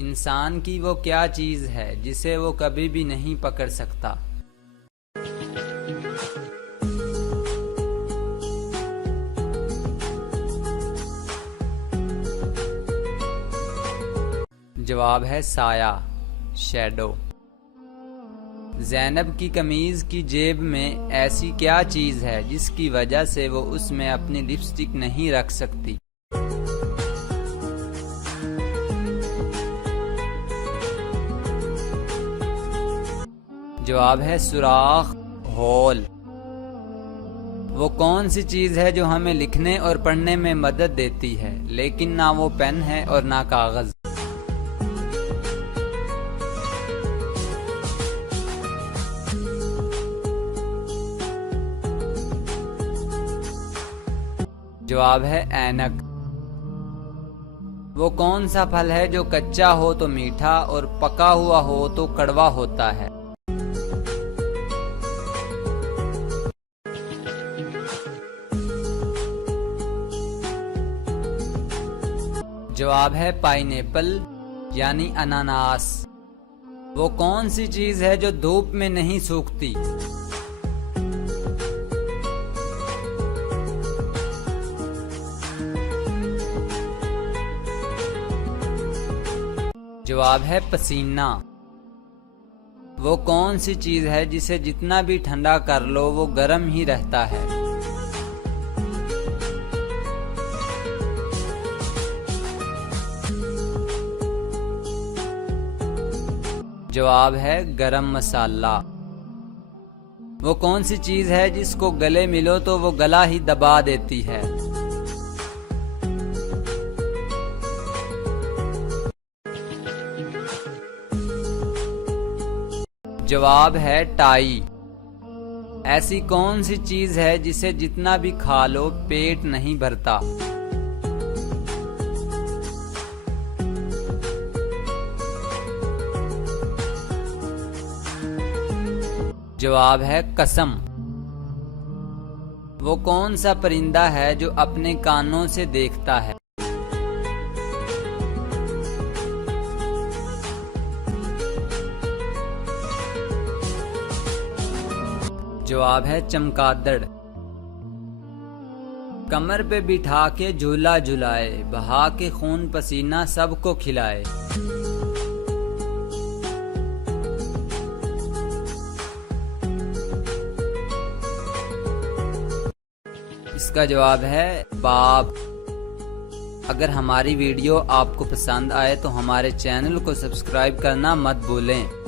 इंसान की वो क्या चीज़ है जिसे वो कभी भी नहीं पकड़ सकता। जवाब है साया, शैडो। ज़ैनब की कमीज की जेब में ऐसी क्या चीज़ है जिसकी वजह से वो उसमें अपनी लिपस्टिक नहीं रख सकती। जवाब है सुराख, होल। वो कौन सी चीज़ है जो हमें लिखने और पढ़ने में मदद देती है, लेकिन ना वो पेन है और ना कागज़। जवाब है ऐनक। वो कौन सा फल है जो कच्चा हो तो मीठा और पका हुआ हो तो कड़वा होता है। जवाब है पाइनएप्पल यानी अनानास। वो कौन सी चीज है जो धूप में नहीं सूखती। जवाब है पसीना। वो कौन सी चीज है जिसे जितना भी ठंडा कर लो वो गर्म ही रहता है। जवाब है गरम मसाला। वो कौन सी चीज है जिसको गले मिलो तो वो गला ही दबा देती है। जवाब है टाई। ऐसी कौन सी चीज है जिसे जितना भी खा लो पेट नहीं भरता। जवाब है कसम। वो कौन सा परिंदा है जो अपने कानों से देखता है। जवाब है चमगादड़। कमर पे बिठा के झूला झुलाए, बहा के खून पसीना सबको खिलाए। इसका जवाब है बाप। अगर हमारी वीडियो आपको पसंद आए तो हमारे चैनल को सब्सक्राइब करना मत भूलें।